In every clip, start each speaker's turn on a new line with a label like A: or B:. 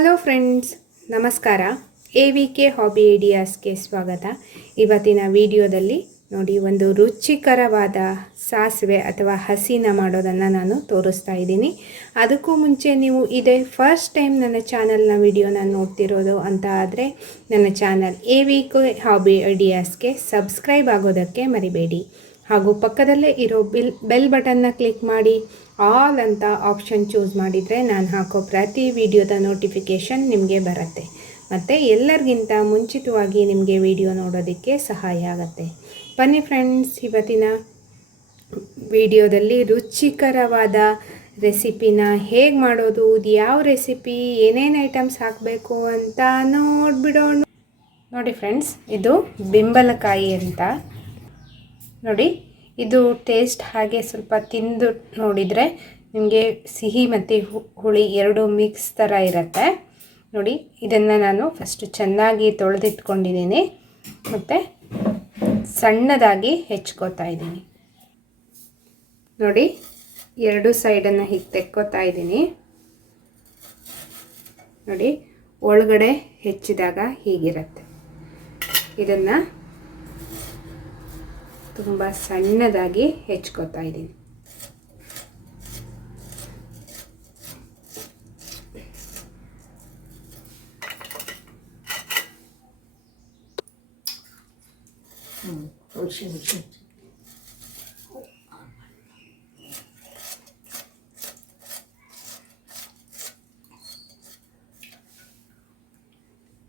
A: Hello friends ನಮಸ್ಕಾರ. A V K hobby ಐಡಿಯಾಸ್ಗೆ ಸ್ವಾಗತ. ಇವತ್ತಿನ ವಿಡಿಯೋದಲ್ಲಿ ನೋಡಿ, ಒಂದು ರುಚಿಕರವಾದ ಸಾಸಿವೆ ಅಥವಾ ಹಸಿನ ಮಾಡೋದನ್ನು ನಾನು ತೋರಿಸ್ತಾ ಇದ್ದೀನಿ. ಅದಕ್ಕೂ ಮುಂಚೆ ನೀವು ಇದೇ ಫಸ್ಟ್ ಟೈಮ್ ನನ್ನ ಚಾನಲ್ನ ವಿಡಿಯೋನ ನೋಡ್ತಿರೋದು ಅಂತ ಆದರೆ, ನನ್ನ channel A V K hobby ಐಡಿಯಾಸ್ಗೆ subscribe ಆಗೋದಕ್ಕೆ ಮರಿಬೇಡಿ. ಹಾಗೂ ಪಕ್ಕದಲ್ಲೇ ಇರೋ ಬಿಲ್ ಬೆಲ್ ಬಟನ್ನ ಕ್ಲಿಕ್ ಮಾಡಿ. ಆಲ್ ಅಂತ ಆಪ್ಷನ್ ಚೂಸ್ ಮಾಡಿದರೆ ನಾನು ಹಾಕೋ ಪ್ರತಿ ವಿಡಿಯೋದ ನೋಟಿಫಿಕೇಷನ್ ನಿಮಗೆ ಬರುತ್ತೆ. ಮತ್ತು ಎಲ್ಲರಿಗಿಂತ ಮುಂಚಿತವಾಗಿ ನಿಮಗೆ ವಿಡಿಯೋ ನೋಡೋದಕ್ಕೆ ಸಹಾಯ ಆಗುತ್ತೆ. ಬನ್ನಿ ಫ್ರೆಂಡ್ಸ್, ಇವತ್ತಿನ ವಿಡಿಯೋದಲ್ಲಿ ರುಚಿಕರವಾದ ರೆಸಿಪಿನ ಹೇಗೆ ಮಾಡೋದು, ಇದು ಯಾವ ರೆಸಿಪಿ, ಏನೇನು ಐಟಮ್ಸ್ ಹಾಕಬೇಕು ಅಂತ ನೋಡಿಬಿಡೋಣ. ನೋಡಿ ಫ್ರೆಂಡ್ಸ್, ಇದು ಬಿಂಬಲಕಾಯಿ ಅಂತ. ನೋಡಿ ಇದು ಟೇಸ್ಟ್ ಹಾಗೆ ಸ್ವಲ್ಪ ತಿಂದು ನೋಡಿದರೆ ನಿಮಗೆ ಸಿಹಿ ಮತ್ತು ಹುಳಿ ಎರಡು ಮಿಕ್ಸ್ ಥರ ಇರುತ್ತೆ. ನೋಡಿ, ಇದನ್ನು ನಾನು ಫಸ್ಟು ಚೆನ್ನಾಗಿ ತೊಳೆದಿಟ್ಕೊಂಡಿದ್ದೀನಿ. ಮತ್ತು ಸಣ್ಣದಾಗಿ ಹೆಚ್ಕೋತಾ ಇದ್ದೀನಿ. ನೋಡಿ, ಎರಡು ಸೈಡನ್ನು ಹೀಗೆ ತೆಕ್ಕೋತಾ ಇದ್ದೀನಿ. ನೋಡಿ, ಒಳಗಡೆ ಹೆಚ್ಚಿದಾಗ ಹೀಗಿರುತ್ತೆ. ಇದನ್ನು ತುಂಬ ಸಣ್ಣದಾಗಿ ಹೆಚ್ಕೋತಾ ಇದ್ದೀನಿ.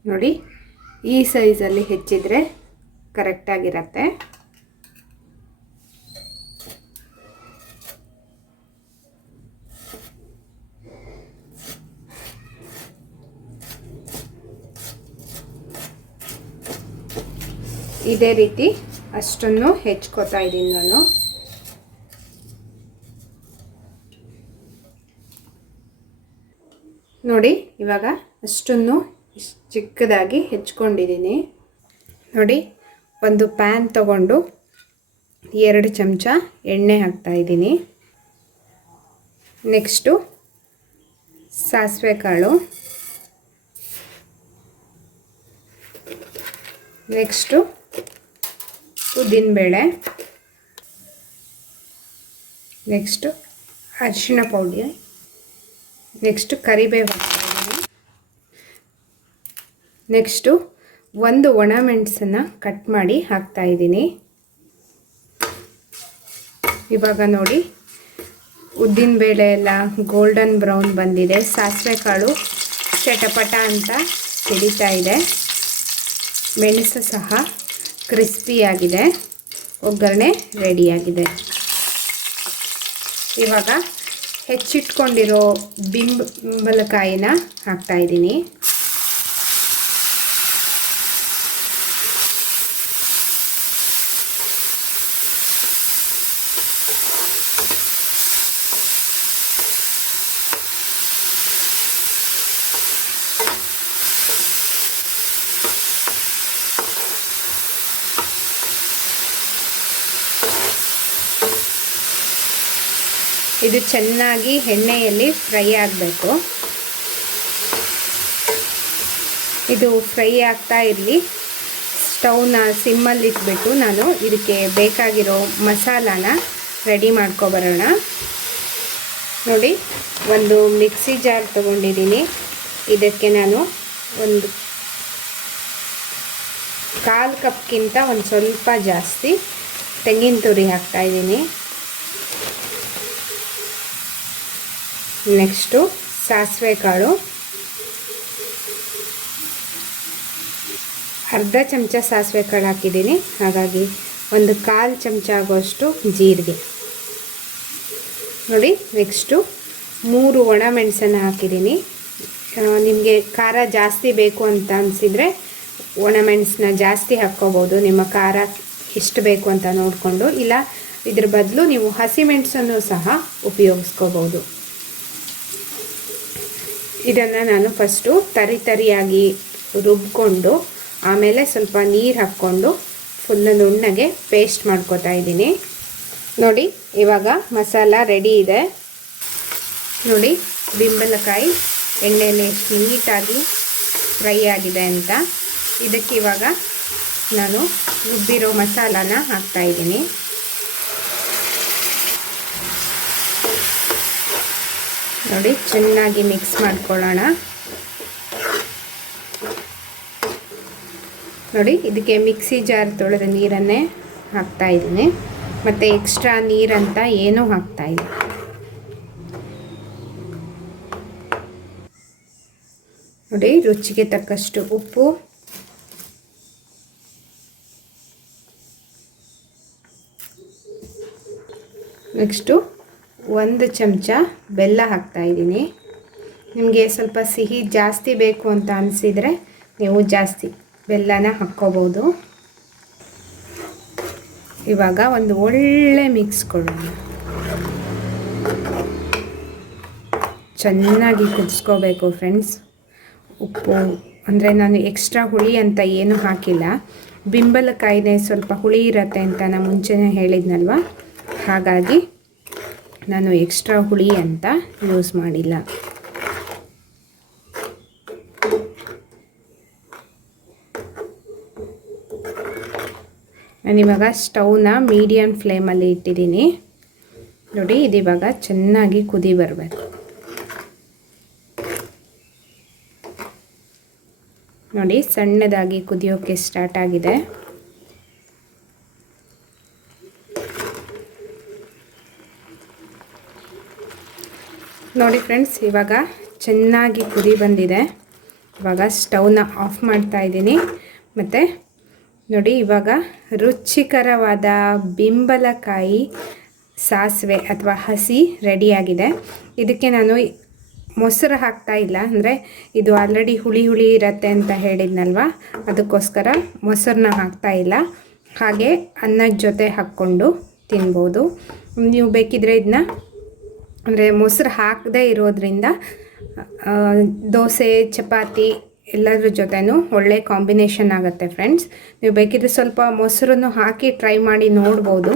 A: ನೋಡಿ ಈ ಸೈಜಲ್ಲಿ ಹೆಚ್ಚಿದರೆ ಕರೆಕ್ಟಾಗಿರತ್ತೆ ಇದೇ ರೀತಿ ಅಷ್ಟನ್ನು ಹೆಚ್ಕೋತಾ ಇದ್ದೀನಿ ನಾನು. ನೋಡಿ, ಇವಾಗ ಅಷ್ಟನ್ನು ಚಿಕ್ಕದಾಗಿ ಹೆಚ್ಕೊಂಡಿದ್ದೀನಿ. ನೋಡಿ, ಒಂದು ಪ್ಯಾನ್ ತಗೊಂಡು ಎರಡು ಚಮಚ ಎಣ್ಣೆ ಹಾಕ್ತಾ ಇದ್ದೀನಿ. ನೆಕ್ಸ್ಟು ಸಾಸಿವೆ ಕಾಳು. ನೆಕ್ಸ್ಟು ಉದ್ದಿನಬೇಳೆ ನೆಕ್ಸ್ಟು ಅರಿಶಿಣ ಪೌಡಿ ನೆಕ್ಸ್ಟು ಕರಿಬೇವು ನೆಕ್ಸ್ಟು ಒಂದು ಒಣಮೆಣಸನ್ನು ಕಟ್ ಮಾಡಿ ಹಾಕ್ತಾಯಿದ್ದೀನಿ ಇವಾಗ ನೋಡಿ ಉದ್ದಿನ ಬೇಳೆ ಎಲ್ಲ ಗೋಲ್ಡನ್ ಬ್ರೌನ್ ಬಂದಿದೆ. ಸಾಸಿವೆ ಕಾಳು ಚಟಪಟ ಅಂತ ಸಿಡಿತಾ ಇದೆ. ಮೆಣಸು ಸಹ ಕ್ರಿಸ್ಪಿಯಾಗಿದೆ. ಒಗ್ಗರಣೆ ರೆಡಿಯಾಗಿದೆ. ಇವಾಗ ಹೆಚ್ಚಿಟ್ಕೊಂಡಿರೋ ಬಿಂಬಲಕಾಯಿನ ಹಾಕ್ತಾಯಿದ್ದೀನಿ ಇದು ಚೆನ್ನಾಗಿ ಎಣ್ಣೆಯಲ್ಲಿ ಫ್ರೈ ಆಗಬೇಕು. ಇದು ಫ್ರೈ ಆಗ್ತಾ ಇರಲಿ. ಸ್ಟೌವ್ನ ಸಿಮ್ಮಲ್ಲಿ ಇಟ್ಬಿಟ್ಟು ನಾನು ಇದಕ್ಕೆ ಬೇಕಾಗಿರೋ ಮಸಾಲಾನ ರೆಡಿ ಮಾಡ್ಕೊಬರೋಣ. ನೋಡಿ, ಒಂದು ಮಿಕ್ಸಿ ಜಾರ್ ತೊಗೊಂಡಿದ್ದೀನಿ. ಇದಕ್ಕೆ ನಾನು ಒಂದು ಕಾಲು ಕಪ್ಗಿಂತ ಒಂದು ಸ್ವಲ್ಪ ಜಾಸ್ತಿ ತೆಂಗಿನ ತುರಿ ಹಾಕ್ತಾಯಿದ್ದೀನಿ ನೆಕ್ಸ್ಟು ಸಾಸಿವೆ ಕಾಳು. ಅರ್ಧ ಚಮಚ ಸಾಸಿವೆ ಕಾಳು ಹಾಕಿದ್ದೀನಿ. ಹಾಗಾಗಿ ಒಂದು ಕಾಲು ಚಮಚ ಆಗುವಷ್ಟು ಜೀರಿಗೆ. ನೋಡಿ, ನೆಕ್ಸ್ಟು ಮೂರು ಒಣ ಮೆಣಸನ್ನು ಹಾಕಿದ್ದೀನಿ ನಿಮಗೆ ಖಾರ ಜಾಸ್ತಿ ಬೇಕು ಅಂತ ಅನಿಸಿದರೆ ಒಣಮೆಣಸನ್ನ ಜಾಸ್ತಿ ಹಾಕ್ಕೋಬೋದು. ನಿಮ್ಮ ಖಾರ ಎಷ್ಟು ಬೇಕು ಅಂತ ನೋಡಿಕೊಂಡು. ಇಲ್ಲ, ಇದ್ರ ಬದಲು ನೀವು ಹಸಿಮೆಣಸನ್ನು ಸಹ ಉಪಯೋಗಿಸ್ಕೋಬೋದು. ಇದನ್ನು ನಾನು ಫಸ್ಟು ತರಿ ತರಿಯಾಗಿ ರುಬ್ಕೊಂಡು, ಆಮೇಲೆ ಸ್ವಲ್ಪ ನೀರು ಹಾಕ್ಕೊಂಡು ಫುಲ್ ನುಣ್ಣಗೆ ಪೇಸ್ಟ್ ಮಾಡ್ಕೋತಾ ಇದ್ದೀನಿ. ನೋಡಿ, ಇವಾಗ ಮಸಾಲ ರೆಡಿ ಇದೆ. ನೋಡಿ, ಬಿಂಬಲಕಾಯಿ ಎಣ್ಣೆಯಲ್ಲಿ ಎಷ್ಟು ನೀಟಾಗಿ ಫ್ರೈ ಆಗಿದೆ ಅಂತ. ಇದಕ್ಕೆ ಇವಾಗ ನಾನು ರುಬ್ಬಿರೋ ಮಸಾಲಾನ ಹಾಕ್ತಾಯಿದ್ದೀನಿ ನೋಡಿ, ಚೆನ್ನಾಗಿ ಮಿಕ್ಸ್ ಮಾಡ್ಕೊಳ್ಳೋಣ. ನೋಡಿ, ಇದಕ್ಕೆ ಮಿಕ್ಸಿ ಜಾರ್ ತೊಳೆದ ನೀರನ್ನೇ ಹಾಕ್ತಾ ಇದ್ದೀನಿ. ಮತ್ತು ಎಕ್ಸ್ಟ್ರಾ ನೀರಂತ ಏನೂ ಹಾಕ್ತಾ ಇಲ್ಲ. ನೋಡಿ, ರುಚಿಗೆ ತಕ್ಕಷ್ಟು ಉಪ್ಪು. ನೆಕ್ಸ್ಟು ಒಂದು ಚಮಚ ಬೆಲ್ಲ ಹಾಕ್ತಾ ಇದ್ದೀನಿ. ನಿಮಗೆ ಸ್ವಲ್ಪ ಸಿಹಿ ಜಾಸ್ತಿ ಬೇಕು ಅಂತ ಅನಿಸಿದರೆ ನೀವು ಜಾಸ್ತಿ ಬೆಲ್ಲನ ಹಾಕ್ಕೋಬೋದು. ಇವಾಗ ಒಂದು ಒಳ್ಳೆ ಮಿಕ್ಸ್ ಕೊಡೋಣ. ಚೆನ್ನಾಗಿ ಕುದಿಸ್ಕೋಬೇಕು ಫ್ರೆಂಡ್ಸ್ ಉಪ್ಪು ಅಂದರೆ ನಾನು ಎಕ್ಸ್ಟ್ರಾ ಹುಳಿ ಅಂತ ಏನೂ ಹಾಕಿಲ್ಲ. ಬಿಂಬಲಕಾಯಿನೇ ಸ್ವಲ್ಪ ಹುಳಿ ಇರತ್ತೆ ಅಂತ ನಾನು ಮುಂಚೆನೇ ಹೇಳಿದ್ನಲ್ವ? ಹಾಗಾಗಿ ನಾನು ಎಕ್ಸ್ಟ್ರಾ ಹುಳಿ ಅಂತ ಯೂಸ್ ಮಾಡಿಲ್ಲ. ನಾನಿವಾಗ ಸ್ಟೌವ್ನ ಮೀಡಿಯಮ್ ಫ್ಲೇಮಲ್ಲಿ ಇಟ್ಟಿದ್ದೀನಿ. ನೋಡಿ ಇದಿವಾಗ ಚೆನ್ನಾಗಿ ಕುದಿ ಬರಬೇಕು. ನೋಡಿ, ಸಣ್ಣದಾಗಿ ಕುದಿಯೋಕ್ಕೆ ಸ್ಟಾರ್ಟ್ ಆಗಿದೆ. ನೋಡಿ ಫ್ರೆಂಡ್ಸ್, ಇವಾಗ ಚೆನ್ನಾಗಿ ಕುದಿ ಬಂದಿದೆ. ಇವಾಗ ಸ್ಟವ್ನ ಆಫ್ ಮಾಡ್ತಾ ಇದ್ದೀನಿ. ಮತ್ತು ನೋಡಿ, ಇವಾಗ ರುಚಿಕರವಾದ ಬಿಂಬಲಕಾಯಿ ಸಾಸಿವೆ ಅಥವಾ ಹಸಿ ರೆಡಿಯಾಗಿದೆ. ಇದಕ್ಕೆ ನಾನು ಮೊಸರು ಹಾಕ್ತಾ ಇಲ್ಲ. ಅಂದರೆ ಇದು ಆಲ್ರೆಡಿ ಹುಳಿ ಹುಳಿ ಇರತ್ತೆ ಅಂತ ಹೇಳಿದ್ನಲ್ವ? ಅದಕ್ಕೋಸ್ಕರ ಮೊಸರನ್ನ ಹಾಕ್ತಾ ಇಲ್ಲ. ಹಾಗೆ ಅನ್ನದ ಜೊತೆ ಹಾಕ್ಕೊಂಡು ತಿನ್ಬೋದು. ನೀವು ಬೇಕಿದ್ರೆ ಇದನ್ನ ಅಂದರೆ ಮೊಸರು ಹಾಕದೇ ಇರೋದ್ರಿಂದ ದೋಸೆ, ಚಪಾತಿ ಎಲ್ಲದ್ರ ಜೊತೆನೂ ಒಳ್ಳೆ ಕಾಂಬಿನೇಷನ್ ಆಗುತ್ತೆ ಫ್ರೆಂಡ್ಸ್ ನೀವು ಬೇಕಿದ್ರೆ ಸ್ವಲ್ಪ ಮೊಸರನ್ನು ಹಾಕಿ ಟ್ರೈ ಮಾಡಿ ನೋಡ್ಬೋದು.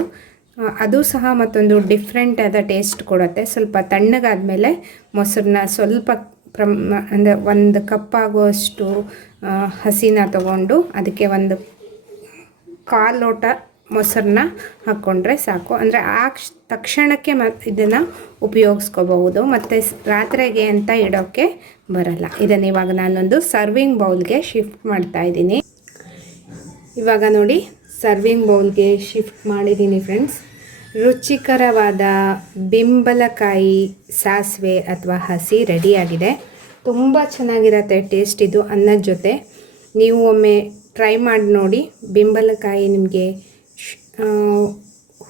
A: ಅದು ಸಹ ಮತ್ತೊಂದು ಡಿಫ್ರೆಂಟ್ ಆದ ಟೇಸ್ಟ್ ಕೊಡುತ್ತೆ. ಸ್ವಲ್ಪ ತಣ್ಣಗಾದಮೇಲೆ ಮೊಸರನ್ನ ಸ್ವಲ್ಪ ಪ್ರಮ, ಅಂದರೆ ಒಂದು ಕಪ್ ಆಗುವಷ್ಟು ಹಸಿನ ತಗೊಂಡು ಅದಕ್ಕೆ ಒಂದು ಕಾಲು ಲೋಟ ಮೊಸರನ್ನ ಹಾಕ್ಕೊಂಡ್ರೆ ಸಾಕು. ಅಂದರೆ ಆ ತಕ್ಷಣಕ್ಕೆ ಮ, ಇದನ್ನು ಉಪಯೋಗಿಸ್ಕೋಬಹುದು. ಮತ್ತು ರಾತ್ರಿಗೆ ಅಂತ ಇಡೋಕ್ಕೆ ಬರಲ್ಲ. ಇದನ್ನು ಇವಾಗ ನಾನೊಂದು ಸರ್ವಿಂಗ್ ಬೌಲ್ಗೆ ಶಿಫ್ಟ್ ಮಾಡ್ತಾ ಇದ್ದೀನಿ. ಇವಾಗ ನೋಡಿ ಸರ್ವಿಂಗ್ ಬೌಲ್ಗೆ ಶಿಫ್ಟ್ ಮಾಡಿದ್ದೀನಿ ಫ್ರೆಂಡ್ಸ್ ರುಚಿಕರವಾದ ಬಿಂಬಲಕಾಯಿ ಸಾಸಿವೆ ಅಥವಾ ಹಸಿ ರೆಡಿಯಾಗಿದೆ. ತುಂಬ ಚೆನ್ನಾಗಿರತ್ತೆ ಟೇಸ್ಟ್ ಇದು ಅನ್ನದ ಜೊತೆ. ನೀವು ಒಮ್ಮೆ ಟ್ರೈ ಮಾಡಿ ನೋಡಿ, ಬಿಂಬಲಕಾಯಿ ನಿಮಗೆ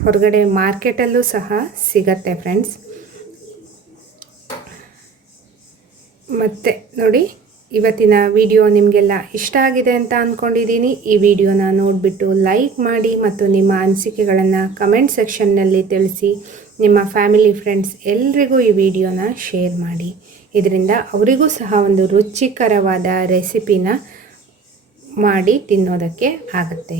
A: ಹೊರಗಡೆ ಮಾರ್ಕೆಟಲ್ಲೂ ಸಹ ಸಿಗತ್ತೆ ಫ್ರೆಂಡ್ಸ್ ಮತ್ತೆ ನೋಡಿ, ಇವತ್ತಿನ ವಿಡಿಯೋ ನಿಮಗೆಲ್ಲ ಇಷ್ಟ ಆಗಿದೆ ಅಂತ ಅಂದ್ಕೊಂಡಿದ್ದೀನಿ ಈ ವಿಡಿಯೋನ ನೋಡಿಬಿಟ್ಟು ಲೈಕ್ ಮಾಡಿ ಮತ್ತು ನಿಮ್ಮ ಅನಿಸಿಕೆಗಳನ್ನು ಕಮೆಂಟ್ ಸೆಕ್ಷನ್ನಲ್ಲಿ ತಿಳಿಸಿ, ನಿಮ್ಮ ಫ್ಯಾಮಿಲಿ ಫ್ರೆಂಡ್ಸ್ ಎಲ್ರಿಗೂ ಈ ವಿಡಿಯೋನ ಶೇರ್ ಮಾಡಿ. ಇದರಿಂದ ಅವರಿಗೂ ಸಹ ಒಂದು ರುಚಿಕರವಾದ ರೆಸಿಪಿನ ಮಾಡಿ ತಿನ್ನೋದಕ್ಕೆ ಆಗುತ್ತೆ.